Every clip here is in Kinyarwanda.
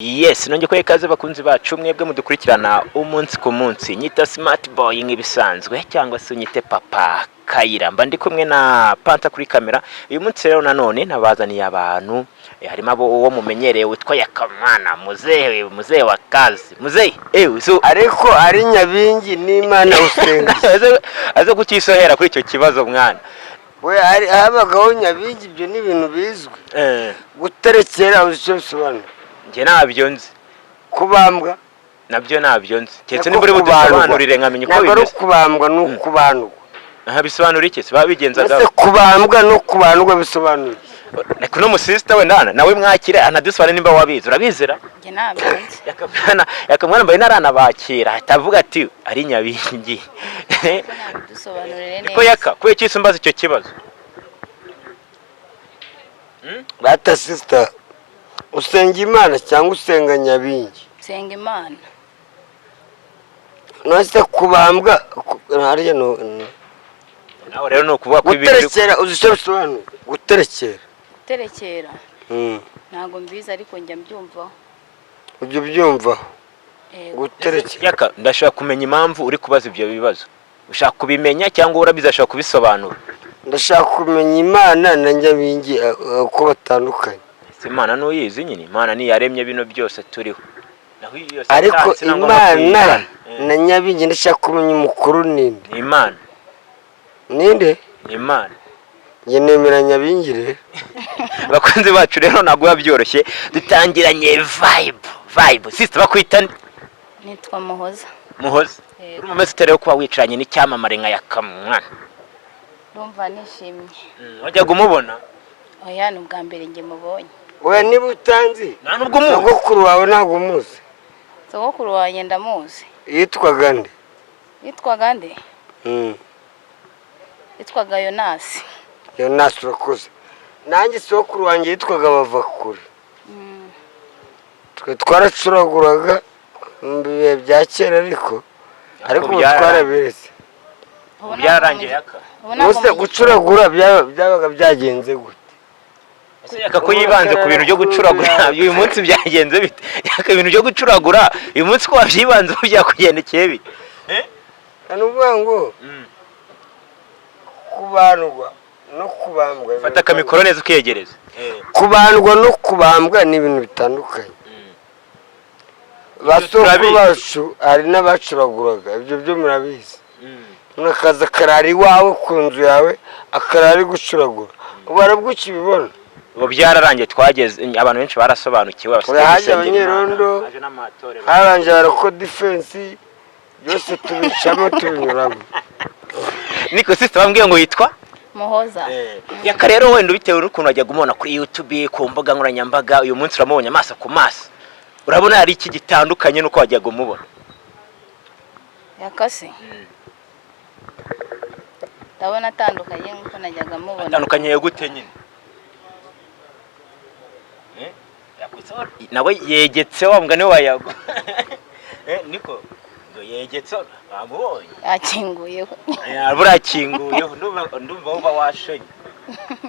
Yes, nonge ko ikaze bakunzi bacu mwebwe mudukurikirana umunsi ku munsi. Nyita Smart Boy nk'ibisanzwe cyangwa se unyite Papa Kayira. Mba ndi kumwe na Panta kuri kamera. Uyu munsi rero nanone nabazaniye abantu harimo abo uwo mumenyereye witwa Yakamwana, muzehe wa kazi. Muzehe, so ariko ari Nyabingi n'Imana usenga. Azo kukisohera kuri icyo kibazo mwana. We abagaho Nyabingi ibyo ni ibintu bizwe. Guterekera uzisobanura. Nge nabyo nzi. Kubambwa nabyo nabyo nzi. Cyetse ni buri budusobanurire nkamenye ko bimeze. Ntabwo kubambwa no kubandwa. Aha bisobanura iki? Siba bigenzaga. Ese kubambwa no kubandwa bisobanura. Neko no musista we ndana nawe mwakire anadusobanura nimba wabizi. Urabizera? Nge nabyo nzi. Yakamwana mbaye narana bakira atavuga ati ari Nyabingi. Dusobanurire neza. Ko yaka kuye cyisumbaza icyo kibazo. Bata sister usenga Imana cyangwa usenga Nyabingi? Senga Imana. Nase kubambwa hariya no. Nawe rero no kuvuga ko ibintu guterekera uzisobanura. Guterekera. Ntago mbizi ariko njya mbyumva. Ujye byumva. Guterekera. Yaka ndashaka kumenya impamvu uri kubaza ibyo bibazo. Ushaka kubimenya cyangwa urabiza ashaka kubisobanura? Ndashaka kumenya Imana na Nyabingi uko batandukanye. Imana nuyizi nyine. Imana ni yaremye bino byose turiho. Ariko Imana na Nyabingi ndashaka kumenya umukuru ninde? Imana. Ninde? Imana. Nge nemera Nyabingi rero. Bakunzi bacu rero naguha byoroshye dutangiranye vibe. Sister bakwita nitwa Muhoza. Muhoza. Uri mu mezi tere yo kuba wicaranye n'icyamamare nka Yakamwana. Ndumva nishimye. Wajyaga umubona? Oya ni ubwa mbere nge mubonye. Oya niba utanzi? Nta nubwo umuzi. Sogokuru wawe ntabwo umuzi? Sogokuru wanjye ndamuzi. Yitwaga nde? Yitwaga nde? Yitwaga Yonasi. Yonasi urakoze. Nanjye sogokuru wanjye yitwaga Bavakure. Twe twaracuraguraga mu bihe bya kera ariko twarabiretse. Byarangiye Yaka. Muse gucuragura byabaga byagenze gute? Ese Yaka ko yibanze ku bintu byo gucuragura uyu munsi byagenze bite? Yaka ibintu byo gucuragura uyu munsi ko wabyibanze byakugendekeye bite? Kanuvuga ngo kubandwa no kubambwa. Fata kamikoro neza ukiyegereza. Kubandwa no kubambwa ni ibintu bitandukanye. Basokuru bacu ari n'abacuraguraga ibyo byo murabizi. Nakaza karari wawe ku nzu yawe akarari gucuragura. Barabwuki bibona. Ngo byararangiye twageze abantu benshi barasobanukiwe abasenge abanyerondo haranje barako defense byose tubicamo tubinyuramo. Niko sister bambwiye ngo yitwa Muhoza. Yaka rero wenda bitewe n'ukuntu wajyaga umubona kuri YouTube ku mbuga nkoranyambaga uyu munsi uramubonye amaso ku maso. Urabona hari iki gitandukanye nuko wajyaga umubona? Yakase. Ndabona atandukanye nkuko najyaga mubona. Atandukanye gute nyine? Nawe yegetse wa mugane wa Yago. Niko ngo yegetse amubonye. Yakinguyeho. Burakinguyeho ndumva uba washenye.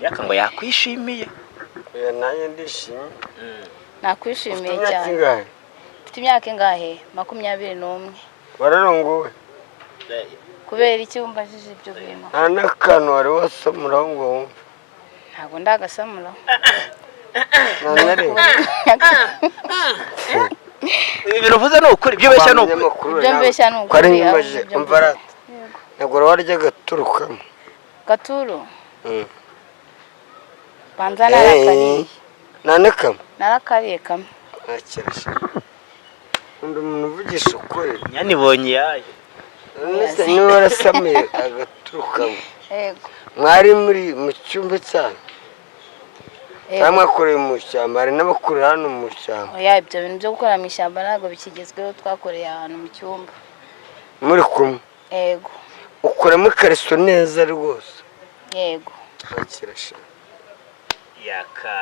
Yaka ngo yakwishimiye. Naye ndishimye. Nakwishimiye cyane. Mfite imyaka ingahe? 21. Wararongowe. Kubera iki umbajije ibyo bintu? Anakantu wari wasomura ngo ntabwo ndagasamura. Ibintu uvuze no ukuri ibyo beshya no ukuri. Ibyo mbeshya no ukuri. Kwari nyimaje umvara. Nagora warya gaturukamo. Gaturu? Banza narakariye. Nanekamo. Narakariye kamwe. Akirasha. Undi umuntu uvugisha ukuri. Nyanibonye yaye. Nese ni warasamiye agaturukamo. Yego. Mwari muri mu cyumba cyane. Namwe akoreye mu shyamba ari n'abakuru hano mu shyamba. Oya ibyo bintu byo gukora mu shyamba ntabwo bikigezweho twakoreye ahantu mu cyumba. Muri kumwe. Yego. Ukoramo ikariso neza rwose. Yego. Akirasha. Yaka.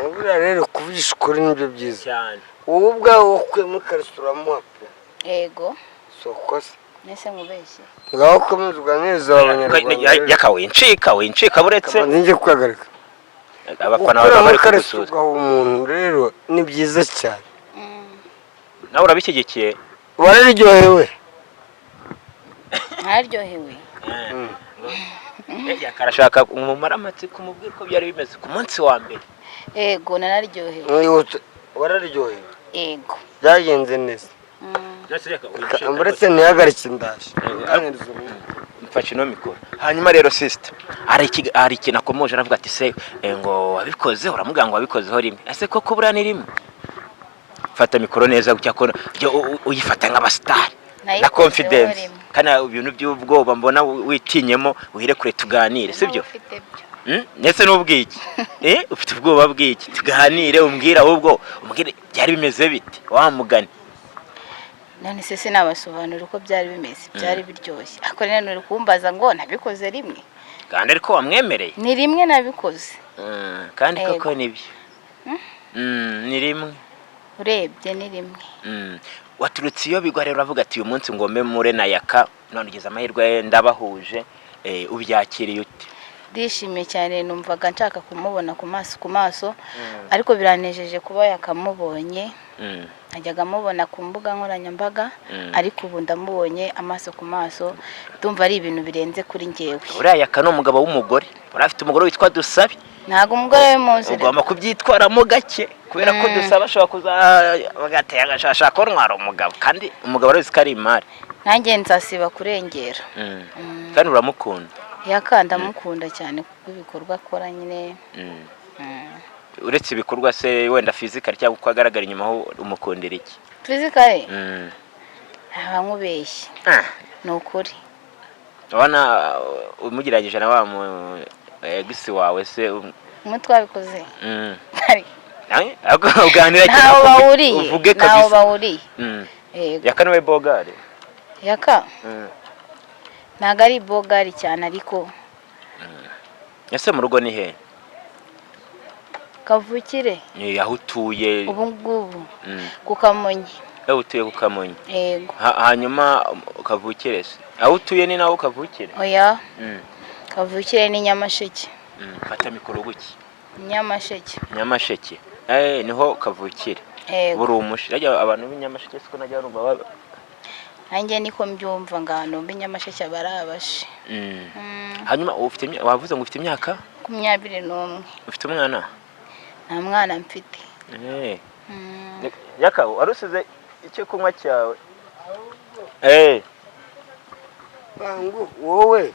Ubura rero kuvugisha ukuri nibyo byiza. Cyane. Wowe ubwawe ukuyemo ikariso uramuha pe. Yego. Sokose. Nese mubeshye. Ngaho komezwa neza abanyarwanda. Yaka wincika buretse. Ninjye kwagarika. Abafana baba bari kugusuza. Umuntu rero ni byiza cyane. nawe urabishyigikiye? wararyohewe? naryohewe. Yakarashaka umumara amatsiko umubwire ko byari bimeze ku munsi wa mbere. Yego nararyohewe. wararyohewe? Yego. byagenze neza? uretse ntihagarike ndaje mfashe ino mikoro. Hanyuma rero sister, hari ikintu akomoje aravuga ati se ngo wabikoze, uramubwira ngo wabikozeho rimwe, ese koko buriya ni rimwe? Fata mikoro neza cyakora uyifata nk'abasitari na confidence, kana ibintu by'ubwoba mbona witinyemo uhire kure tuganire, sibyo? Nese n'ubwiki ufite ubwoba bwiki? Tuganire umbwira ahubwo umbwire byari bimeze bite wa mugani. none se sinabasobanura uko byari bimeze, byari biryoshye. Ako rero uri kumbaza ngo nabikoze rimwe, kandi ariko wamwemereye? ni rimwe nabikoze. kandi koko nibyo ni rimwe, urebye ni rimwe. Waturutse iyo bigwa rero uravuga ati uyu munsi ngombe mure na Yaka, none ugeze amahirwe ndabahuje, ubyakiriye ute? Ndishimye cyane, numvaga nshaka kumubona ku maso ariko biranejeje kuba yakamubonye. Najyaga mubona ku mbuga nkoranyambaga ariko ubu ndamubonye amaso ku maso, ndumva ari ibintu birenze kuri njyewe. Uriya Yaka ni umugabo w'umugore, urafite umugore witwa Dusabe? Ntago umugore we muzi. Ugomba kubyitwaramo gake kubera ko Dusabe ashobora kuza bagateye agashaka ko ntwara umugabo, kandi umugabo arazi ko ari imari. Nanjye nzasiba kurengera. Kandi uramukunda? Yaka ndamukunda cyane kuko ibikorwa akora nyine. Uretse ibikorwa se wenda physical cyangwa uko agaragara inyuma ho umukundira iki? Physical? Nkubeshye. Ni ukuri. Ubona umugiragije na wa gisi wawe se umutwe wabikoze? uganira cyane uvuge kabisa. Naho bahuriye. Yaka niwe bogari? Yaka ntago ari bogari cyane ariko. Ese mu rugo ni he? Kavukire. Aho utuye ubu ngubu? Ku Kamonyi. Aho utuye ku Kamonyi? Yego. Hanyuma kavukire se aho utuye ni naho kavukire? Oya. Kavukire ni Nyamasheke. Fata mikoro guki? Nyamasheke. Nyamasheke niho kavukire. Buri umushi ajya abantu b'inyamasheke siko najya rumva baba. Nanjye niko mbyumva ngano b'inyamasheke barabashe. Hanyuma wavuze ngo ufite imyaka 21. Ufite umwana? Nta mwana mfite. Yaka warusize icyo kunywa cyawe? Bangu wowe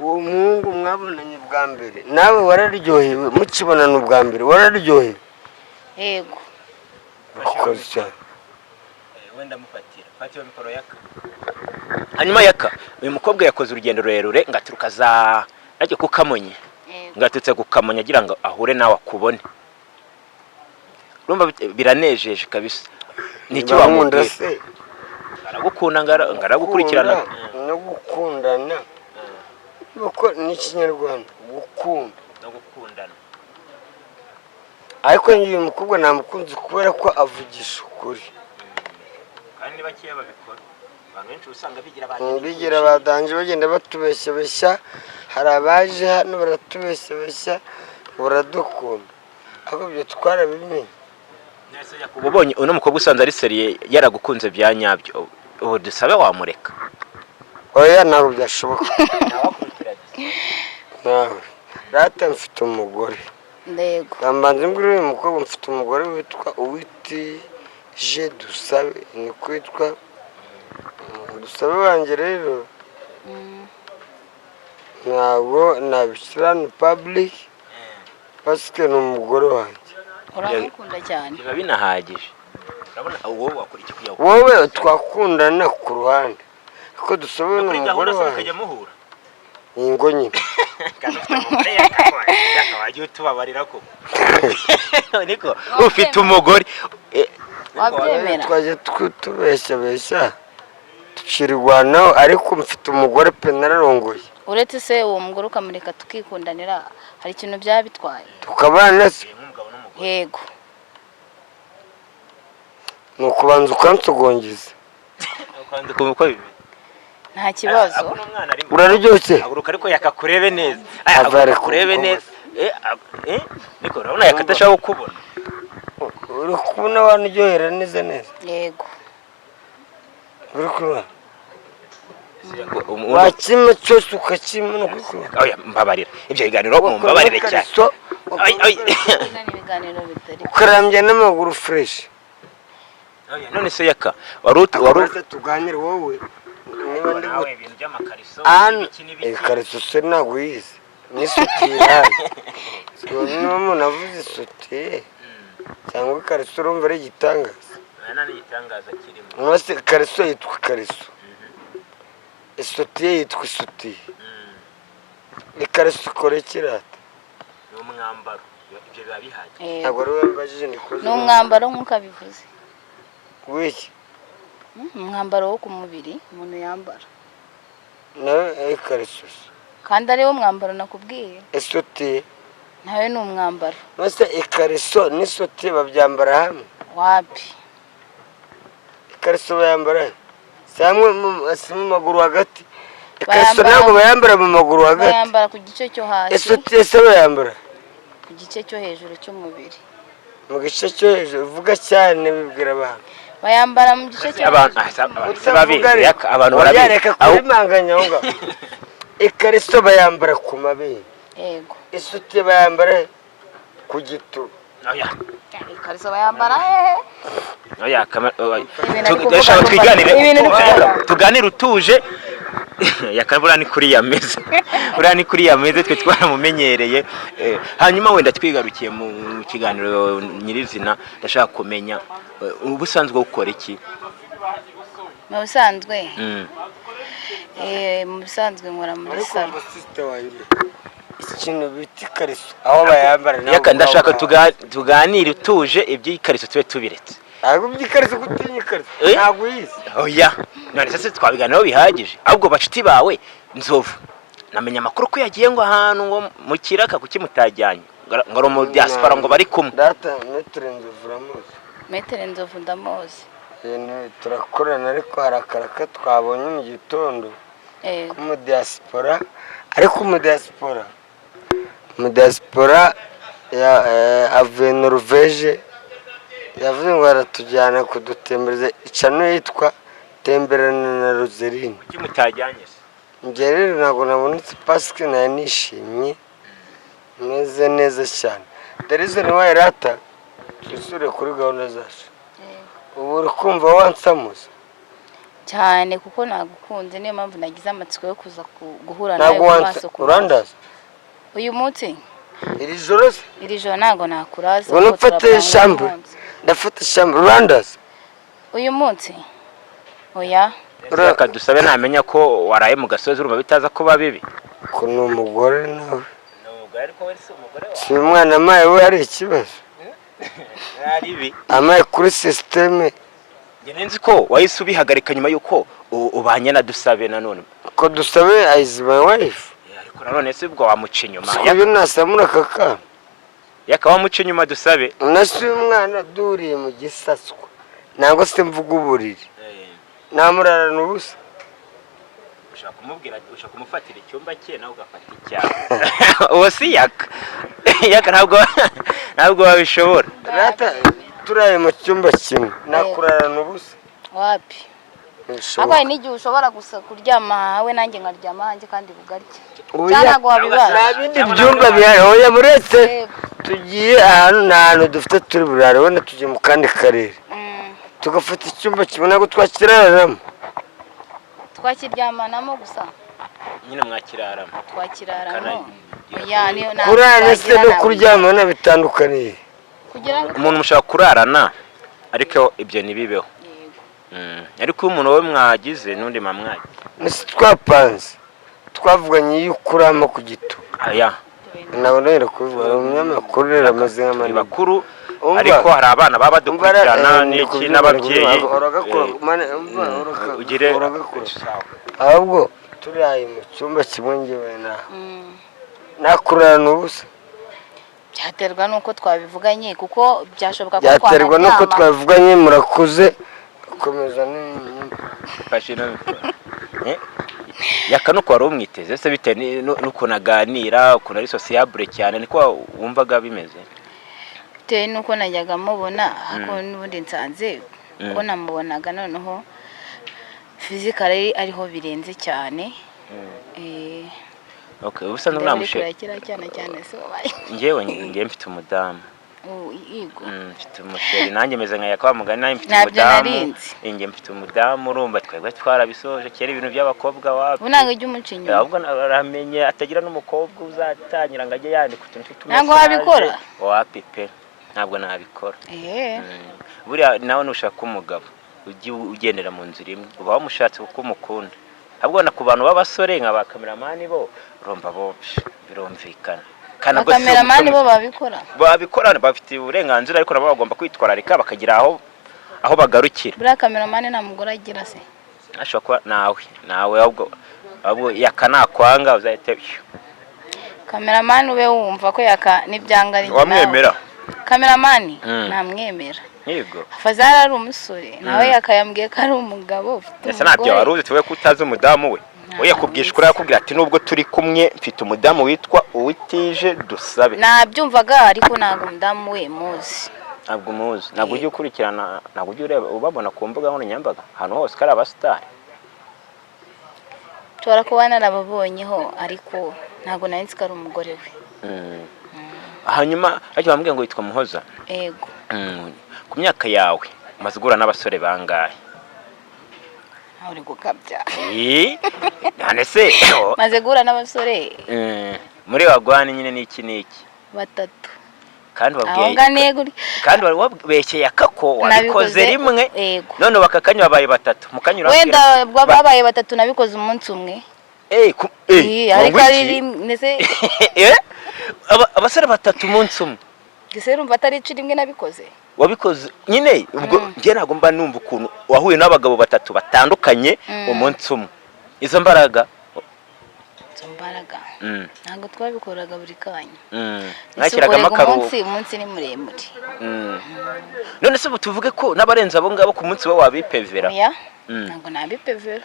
uwo muhungu mwabonanye bwa mbere nawe wararyohewe? Mukibonana ubwa mbere wararyohewe? Yego. Bakoze cyane. Wenda mufatira fatira mikoro Yaka. Hanyuma Yaka uyu mukobwa yakoze urugendo rurerure ngaturuka za ajye ku Kamonyi. Ngatutse ku Kamonyi agira ngo ahure nawe akubone. Urumva biranejeje kabisa. Niki wamunda se? Aragukunda ngaragukurikirana no gukundana. Nuko ni Kinyarwanda gukunda no gukundana. Ariko uyu mukobwa namukunze kubera ko avugisha ukuri. Kandi bakiye babikora. Abantu benshi usanga bigira badanje bagenda batubeshya. Hari abaje hano baratubeshya baradukunda. Ako byo twarabimenye. Nese yakubonye uno mukobwa usanze ari seriye yaragukunze bya nyabyo. Ubu Dusabe wamureka? Oya ntabwo byashoboka. Nawe rata mfite umugore. Ndego. Ambanze mbwira uyu mukobwa mfite umugore witwa Uwitije Dusabe, ni kwitwa Dusabe wanjye rero. Ntabwo nabishyira public parce ni umugore wanjye. Uramukunda cyane. Biba binahagije. Urabona wowe wakora iki kuyaho? Wowe twakundana ku ruhande. Ko Dusabe ni umugore wanjye. Ingo nyine. Kandi ufite umugore yakabaye utubabarira ko. Niko ufite umugore. Wabyemera? Twaje tubeshya. Tucirwana ariko mfite umugore pe nararongoye. Uretse se uwo mugore ukamureka tukikundanira hari ikintu byaba bitwaye? Tukabana se. Yego. Nuko banza ukansogongeza. Ukanze ko bibi. Nta kibazo. Uraryoshye? Aguruka ariko yakakurebe neza. Aguruka kurebe neza. Niko urabona yakatashaka kukubona. uri kubona wanaryohera neza neza yego uri kubona wakima cyose ukakima no kubona oya mbabarira ibyo biganiro mumbabarire cyane ibiganiro bitari ukarambya n'amaguru fresh none se yaka wari tuganire wowe niba ndi nawe ibintu by'amakariso ikariso se ntabwo yize n'isutiye niba umuntu avuze isutiye cyangwa ikariso urumva ari igitangaza nta n'igitangaza kirimo mwese ikariso yitwa ikariso isutiye yitwa isutiye ikariso ikora ikirata ni umwambaro ibyo biba bihagije ntabwo ari we mbajije ndikoze ni umwambaro nk'uko abivuze w'iki umwambaro wo ku mubiri umuntu yambara nawe ikariso kandi ariwo mwambaro nakubwiye isutiye nawe ni umwambaro mwese ikariso n'isutiye babyambara hamwe wapi ikariso bayambara si mu maguru hagati ikariso ntabwo bayambara mu maguru hagati bayambara ku gice cyo hasi isutiye se bayambara ku gice cyo hejuru cy'umubiri mu gice cyo hejuru vuga cyane bibwira abantu bayambara mu gice cyo abantu barabireka kubimanganya aho ngaho ikariso bayambara ku mabere yego isutiye bayambara ku gitugu ikariso bayambara oya ndashaka tuganire utuje yakabura ni kuri ya meza uriya ni kuri ya meza twe twaramumenyereye hanyuma wenda twigarukiye mu kiganiro nyirizina ndashaka kumenya ubusanzwe ukora iki mu busanzwe mu busanzwe nkora muri salo ikintu bita ikariso aho bayambara yaka ndashaka tuganire utuje iby'ikariso tube tubiretse ntabwo by'ikariso gutinya ikariso ntabwo uyizi oya none se twabiganiraho bihagije ahubwo bacuti bawe Nzovu namenya amakuru ko yagiye ngo ahantu ngo mu kiraka kuki mutajyanye ngo mu diaspora ngo bari kumwe data Metre Nzovu uramuzi Metre Nzovu ndamuzi turakorana ariko hari akaraka twabonye mu gitondo mu diaspora ariko mu diaspora avuye Norvège yavuze ngo aratujyana kudutembereza icano yitwa temberana na Roseline kuki mutajyanye se njye rero ntabwo nabonetse pasike nayo nishimye meze neza cyane derize ni wayo rata twisure kuri gahunda zacu ubu uri kumva wansamuza cyane kuko nagukunze niyo mpamvu nagize amatsiko yo kuza guhura nawe mu maso ku urandaza uyu munsi iri joro ntabwo nakuraza ngo nufate shambure ndafata shambure urandaza uyu munsi oya reka dusabe namenya ko waraye mu gasozi urumva bitaza kuba bibi ko ni umugore nawe si umwana amaye we hari ikibazo amaye kuri sisiteme njye nzi ko wahise ubihagarika nyuma y'uko ubanye na Dusabe nanone ko Dusabe is my wife ariko nanone se ubwo wamuca inyuma iyo nasamura aka kana yakaba wamuca inyuma Dusabe nasi umwana duriye mu gisaswa ntabwo se mvuga uburiri namurarana ubusa ushaka kumufatira icyumba cye nawe ugafata icyaha uwo si yaka ntabwo wabishobora turaye mu cyumba kimwe nakurarana ubusa wapi abaye n'igihe ushobora gusa kuryama hawe nanjye nkaryama hanjye kandi bugarye cyangwa wabibaza nta bindi byumba bihari oya buretse tugiye ahantu dufite turi burare wenda tugiye mu kandi karere tugafata icyumba kimwe ntabwo twakiraramo twakiryamanamo gusa nyine mwakiraramo twakiraramo kurarana se no kuryamana bitandukaniye umuntu mushaka kurarana ariko ibyo ntibibeho ariko iyo umuntu we mwagize n'undi mamwagize nisi twapanze twavuganye yuko urama ku gito ntabwo rero kubivuga umunyamakuru rero amaze nk'amanini bakuru ariko hari abana baba badukurikirana n'iki n'ababyeyi ugire ahubwo turaye mu cyumba kimwe ngewe nakurarana ubusa byaterwa nuko twabivuganye kuko byashoboka ko byaterwa nuko twabivuganye murakuze gukomeza yaka nuko wari umwiteze se bitewe n'ukuntu aganira ukuntu ari sociable cyane niko wumvaga bimeze bitewe n'uko najyaga mubona ariko n'ubundi nsanze ko namubonaga noneho fizikali ariho birenze cyane. Okay, ubusanzwe uramushe cyane so njyewe mfite umudamu. Yego. Mfite umusheri nanjye meze nka yakwa mugani nanjye mfite Ntabyo umudamu. narinzi. Inge mfite umudamu urumva twebwe twarabisoje kera ibintu by'abakobwa wapi. Bunanga ijyumuca inyuma. Ahubwo aramenye atagira n'umukobwa uzatangira ngo ajye yandika utuntu tw'utumesaje. Ntabwo wabikora? Wapi pe. Ntabwo nabikora. Buriya nawe nushaka umugabo ujye ugendera mu nzira imwe uba wamushatse kuko umukunda. Ahubwo na ku bantu b'abasore nka ba cameraman bo urumva bo birumvikana. Kana cameraman bo babikora bafite uburenganzira ariko nabo bagomba kwitwararika bakagira aho bagarukira. Buriya cameraman nta mugore agira se. Ashobora kuba nawe ahubwo yakanakwanga uzahite cameraman ube wumva ko yaka nibyanga ari wamwemera. Cameraman namwemera. Yego. Fazara ari umusore nawe yakayambwiye ko ari umugabo ufite. Ese nabyo waruzi tuwe kutaza umudamu we. Oya kubwishura yakubwira ati nubwo turi kumwe mfite umudamu witwa Uwitije Dusabe. Nabyumvaga ariko ntabwo umudamu we muzi. Ntabwo muzi. Ntabwo ujye ukurikirana, ntabwo ujye ureba ubabona ku mbuga nkoranyambaga. Hano hose kari abastar. Tora ko bana nababonyeho ariko ntabwo nanditse ko ari umugore we. Hanyuma ariko bambwiye ngo yitwa Muhoza. Yego. Ku myaka yawe umaze guhura n'abasore bangahe? Uri gukabya. Nane se maze guhura n'abasore. Muri wagwane nyine n'iki batatu. Kandi wabeshye yakako wabikoze rimwe none bakakanya babaye batatu mukanyura. Wenda babaye batatu nabikoze umunsi umwe. Ariko ari nese abasore batatu umunsi umwe. Gise rumva atari rimwe nabikoze. Wabikoze nyine ubwo ngiye ntago mba numva ukuntu wahuye n'abagabo batatu batandukanye umunsi umwe. Izo mbaraga ntabwo twabikoraga buri kanya. Nakiragamo akaruhuko. Umunsi ni muremure. None se tuvuge ko n'abarenza abo ngabo ku munsi we wabipevera? Ntabwo nabipevera.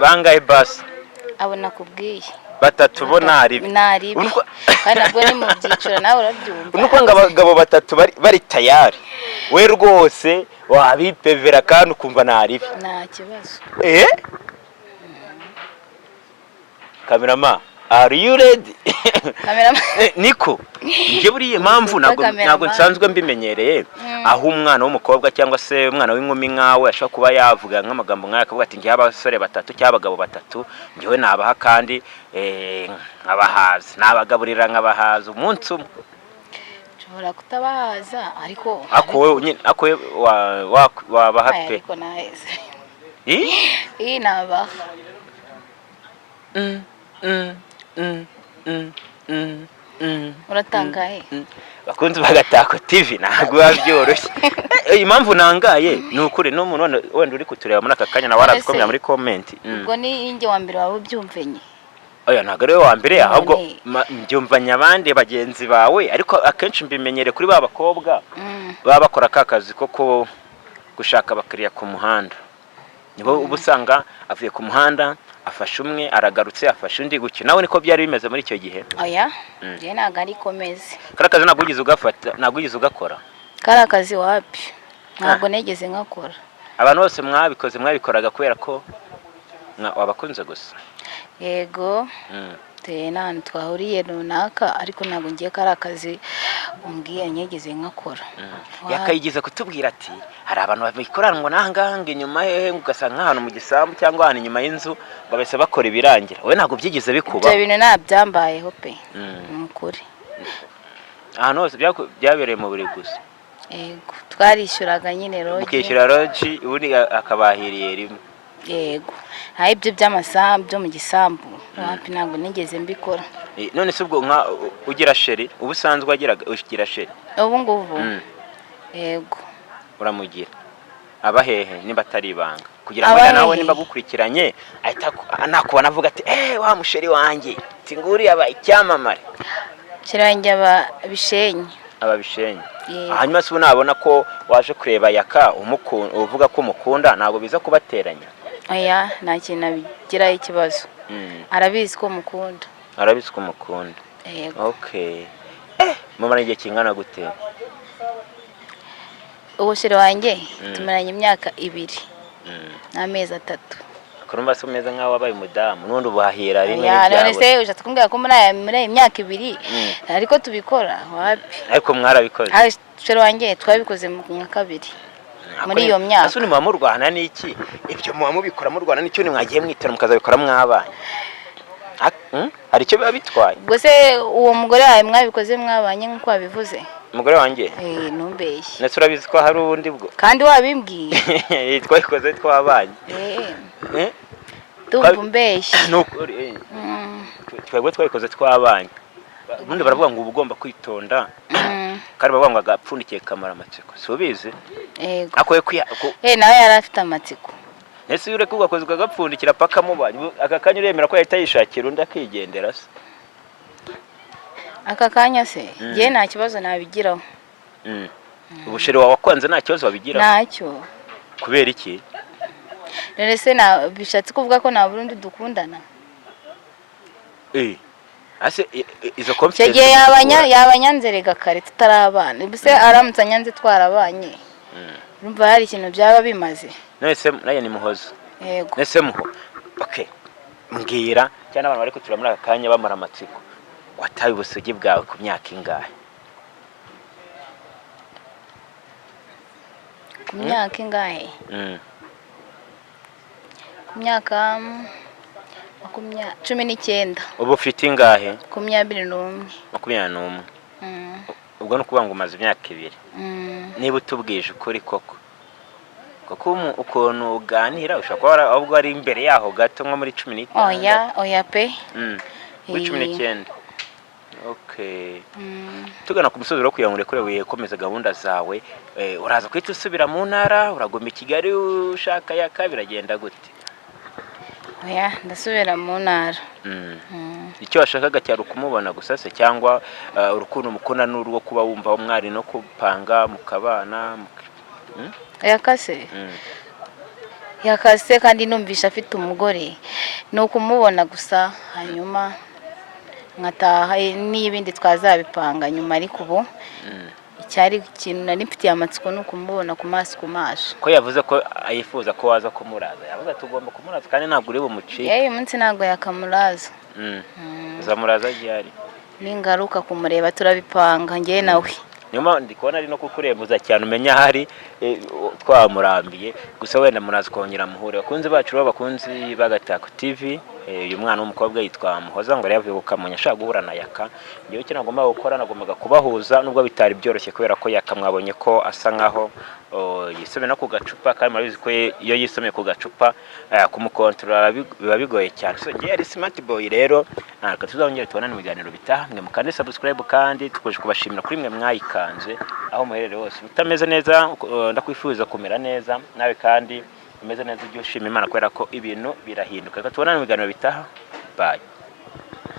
Bangahe basi? Abo nakubwiye. Batatu bo nari. Kandi nabwo ni mu byiciro nawe urabyumva. Nuko ngo abagabo batatu bari tayari. We rwose wabipevera kandi ukumva nari. Nta kibazo. Cameraman, are you ready? Cameraman. Niko. Nje buriye mpamvu ntabwo nsanzwe mbimenyereye. Aho umwana w'umukobwa cyangwa se umwana w'inkumi nkawe ashaka kuba yavuga nk'amagambo nk'aya akavuga ati ngiye abasore batatu cyangwa abagabo batatu ngiwe nabaha kandi nkabahaza nabagaburira nkabahaza umunsi umwe. Nshobora kutabahaza ariko wabaha pe. Ariko naheze. Nabaha. Uratangaye. Bakunze bagatako TV ntabwo babyoroshye. Impamvu nangaye ni ukuri n'umuntu wenda uri kutureba muri aka kanya na warakomye muri comment. Ubwo ni inge wa mbere wawe ubyumvenye. Oya ntabwo ari wa mbere ahubwo mbyumvanya abandi bagenzi bawe ariko akenshi mbimenyere kuri ba bakobwa baba bakora akazi ko gushaka abakiriya ku muhanda. Nibo ubusanga avuye ku muhanda afashe umwe aragarutse afashe undi gutyo. Nawe niko byari bimeze muri icyo gihe? Oya je ntago ari komeze. Karakazi ntabwo ugize ugafata ntabwo ugize ugakora. Karakazi wapi? Ntabwo negeze ngakora. Abantu bose mwabikoraga kubera ko wabakunze gusa. Yego. Nani twahuriye runaka ariko ntabwo ngiye karakazi umbwiye nyegeze nkakora. Yakayigize kutubwira ati hari abantu babikoranwa nahangange nyuma hehe ugasanga hano mu gisambu cyangwa hano inyuma y'inzu babese bakora ibirangira. We ntabwo byigize bikuba. Ibyo bintu nabyambayeho pe. Mukuri. Ahantu hose byabereye mu buri gusa. Yego. Twarishyuraga nyine roje. Ukishyura roje ubundi akabahiriye rimwe. Yego. Hayi ibyo by'amasambu byo mu gisambu. Wapi ntabwo nigeze mbikora. None se ubwo ugira sheri ubusanzwe ugira sheri? Ubu ngubu. Yego. Uramugira. Abahehe niba atari ibanga. Kugira ngo nawe nimba gukurikiranye ahita nakubona avuga ati wa musheri wanjye tinguri aba icyamamare. Shiranje ababishenye. Ababishenye. Hanyuma se unabona ko waje kureba yaka uvuga ko umukunda ntabwo biza kubateranya. Oya nta kintu abigira ikibazo. Arabizi ko mukunda. Arabizi ko mukunda. Yego. Okay. Mama n'igihe kingana gute? uwo sheri wanjye tumaranye imyaka 2 n'amezi 3. kurumva se umeze nkaho wabaye umudamu n'undi ubuhahira rimwe ya none n'ibyawe se ushatse kumbwira ko muri iyi myaka 2 ariko tubikora wapi ariko mwarabikoze sheri wanjye twabikoze mu nka 2 muri iyo myaka. ase muba murwana n'iki ibyo muba mubikora murwana n'icyo ni mwagiye mwitera mukazabikora mwabanye hari icyo biba bitwaye ubwo se uwo mugore wawe mwabikoze mwabanye nk'uko wabivuze umugore wanjye ntumbeshye ndetse urabizi ko hari ubundi bwo kandi wabimbwiye twabikoze twabanye ndumva umbeshye twebwe twabikoze twabanye ubundi baravuga ngo uba ugomba kwitonda kandi bavuga ngo agapfundikiye kamara amatsiko si ubizi nawe yari afite amatsiko ese ureke ugakoze ukagapfundikira paka mubanye aka kanya uremera ko yahita yishakira undi akigendera se aka kanya se njye nta kibazo nabigiraho ubusheri wawe wakwanze nta kibazo wabigiraho ntacyo kubera iki none se bishatse kuvuga ko nta burundi dukundana ase izo confidence cyo yabanyanzerega kare tutarabana bise aramutse anyanze twarabanye urumva hari ikintu byaba bimaze nese naye ni muhozo yego nese muho mbwira cyane abantu bari kutura muri aka kanya bamara amatsiko wataye ubusugi bwawe ku myaka ingahe ku myaka ingahe ku myaka 19 ubu ufite ingahe 21 ubwo no kuvuga ngo umaze imyaka 2 niba utubwije ukuri koko ukuntu uganira ushobora ahubwo ari imbere yaho gato nko muri 15 oya pe muri 19 tugana ku musozi ro kuyangure kure wiyekomeza gahunda zawe uraza kwita usubira mu ntara uragoma Kigali ushaka yaka biragenda gute oya ndasubira mu ntara icyo washakaga cyari kumubona gusa se cyangwa urukundo mukona n'urwo kuba wumva umwari no kupanga mukabana yakase kandi numvisha afite umugore no kumubona gusa hanyuma nkataha n'ibindi twazabipanga nyuma ariko ubu icyari ikintu nari mfitiye amatsiko no kumubona ku maso ko yavuze ko ayifuza ko waza kumuraza yavuze tugomba kumuraza kandi ntabwo uri bumuci uyu munsi ntabwo yakamuraza uzamuraza gihari n'ingaruka kumureba turabipanga njye nawe nyuma ndikubona ari no kukurembuza cyane umenya hari twamurambiye gusa wenda muraza kongera muhure bakunzi bacu bakunzi bagatako TV uyu mwana w'umukobwa yitwa Muhoza ngo yavuye gukamunya ashaka guhura na Yaka ngiye cyo nagomba gukora nagombaga kubahuza nubwo bitari byoroshye kubera ko Yaka mwabonye ko asa nkaho yisome no ku gacupa kandi murabizi ko iyo yisomeye ku gacupa kumukontrola biba bigoye cyane so ngiye ari smart boy rero naka tuzongera tubonana mu biganiro bitaha mwe mukande subscribe kandi tukoje kubashimira kuri mwe mwayikanze aho muherere hose utameze neza ndakwifuza kumera neza nawe kandi umeze neza ujye ushima Imana kubera ko ibintu birahinduka. Reka tubonane mu biganiro bitaha. Bye.